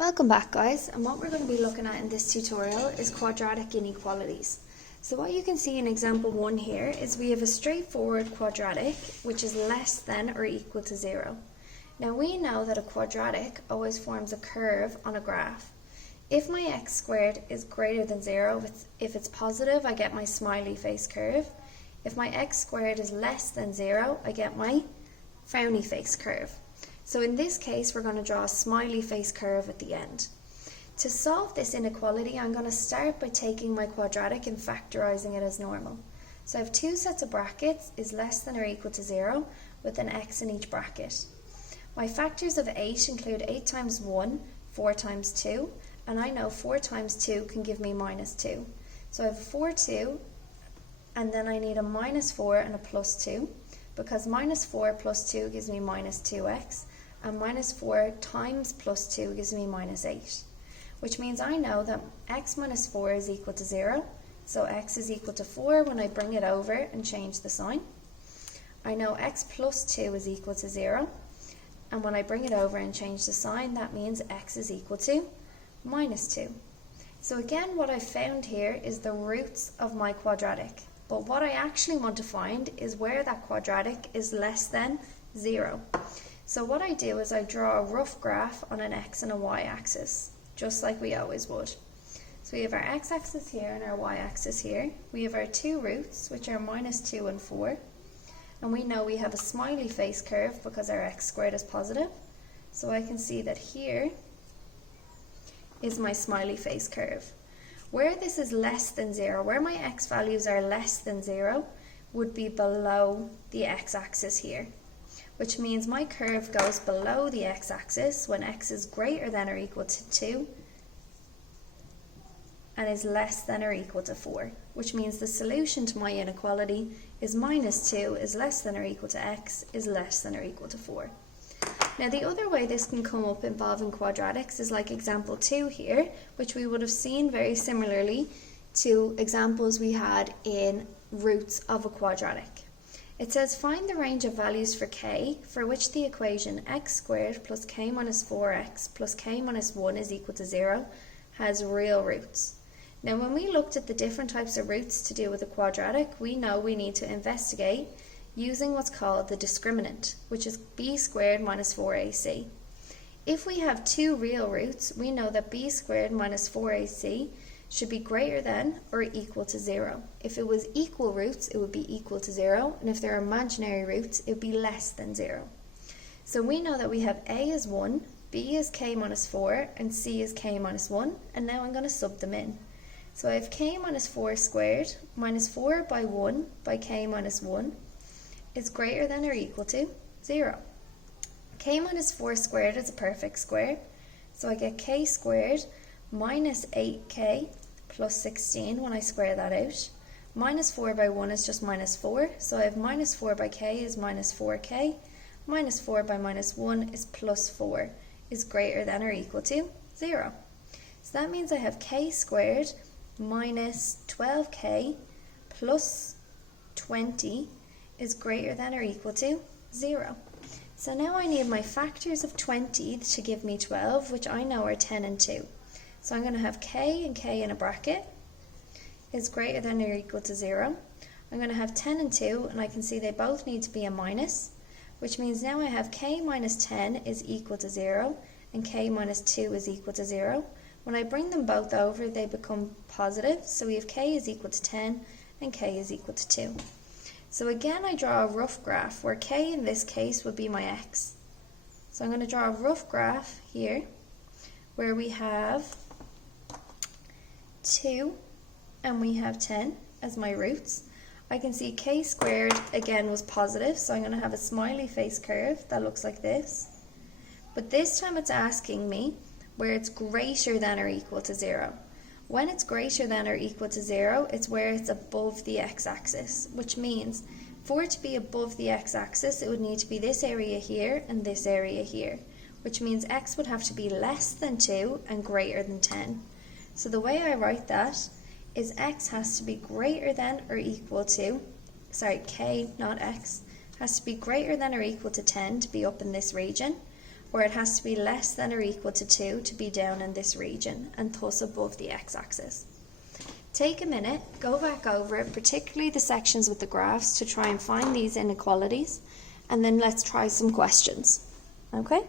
Welcome back, guys, and what we're going to be looking at in this tutorial is quadratic inequalities. So what you can see in example 1 here is we have a straightforward quadratic which is less than or equal to 0. Now we know that a quadratic always forms a curve on a graph. If my x squared is greater than 0, if it's positive, I get my smiley face curve. If my x squared is less than 0, I get my frowny face curve. So in this case, we're going to draw a smiley face curve at the end. To solve this inequality, I'm going to start by taking my quadratic and factorising it as normal. So I have two sets of brackets, is less than or equal to 0, with an x in each bracket. My factors of 8 include 8 times 1, 4 times 2, and I know 4 times 2 can give me minus 2. So I have 4, 2, and then I need a minus 4 and a plus 2, because minus 4 plus 2 gives me minus 2x. And minus 4 times plus 2 gives me minus 8, which means I know that x minus 4 is equal to 0, so x is equal to 4 when I bring it over and change the sign. I know x plus 2 is equal to 0, and when I bring it over and change the sign, that means x is equal to minus 2. So again, what I found here is the roots of my quadratic, but what I actually want to find is where that quadratic is less than 0. So what I do is I draw a rough graph on an x and a y axis, just like we always would. So we have our x-axis here and our y-axis here. We have our two roots, which are minus 2 and 4. And we know we have a smiley face curve because our x squared is positive. So I can see that here is my smiley face curve. Where this is less than 0, where my x values are less than 0, would be below the x-axis here, which means my curve goes below the x-axis when x is greater than or equal to 2 and is less than or equal to 4, which means the solution to my inequality is minus 2 is less than or equal to x is less than or equal to 4. Now the other way this can come up involving quadratics is like example 2 here, which we would have seen very similarly to examples we had in roots of a quadratic. It says find the range of values for k for which the equation x squared plus k minus 4x plus k minus 1 is equal to 0 has real roots. Now when we looked at the different types of roots to do with a quadratic, we know we need to investigate using what's called the discriminant, which is b squared minus 4ac. If we have two real roots, we know that b squared minus 4ac should be greater than or equal to 0. If it was equal roots, it would be equal to 0, and if they're imaginary roots, it would be less than 0. So we know that we have a is 1, b is k minus 4, and c is k minus 1, and now I'm going to sub them in. So I have k minus 4 squared minus 4 by 1 by k minus 1 is greater than or equal to 0. K minus 4 squared is a perfect square, so I get k squared minus 8k plus 16 when I square that out. Minus 4 by 1 is just minus 4, so I have minus 4 by k is minus 4k, minus 4 by minus 1 is plus 4, is greater than or equal to 0. So that means I have k squared minus 12k plus 20 is greater than or equal to 0. So now I need my factors of 20 to give me 12, which I know are 10 and 2. So I'm going to have k and k in a bracket is greater than or equal to 0. I'm going to have 10 and 2, and I can see they both need to be a minus, which means now I have k minus 10 is equal to 0 and k minus 2 is equal to 0. When I bring them both over, they become positive, so we have k is equal to 10 and k is equal to 2. So again, I draw a rough graph where k in this case would be my x. So I'm going to draw a rough graph here where we have 2 and we have 10 as my roots. I can see k squared again was positive, so I'm going to have a smiley face curve that looks like this. But this time it's asking me where it's greater than or equal to 0. When it's greater than or equal to 0, it's where it's above the x-axis, which means for it to be above the x-axis, it would need to be this area here and this area here, which means x would have to be less than 2 and greater than 10. So the way I write that is x has to be greater than or equal to, k, not x, has to be greater than or equal to 10 to be up in this region. or it has to be less than or equal to 2 to be down in this region, and thus above the x-axis. Take a minute, go back over it, particularly the sections with the graphs, to try and find these inequalities, and then let's try some questions. Okay?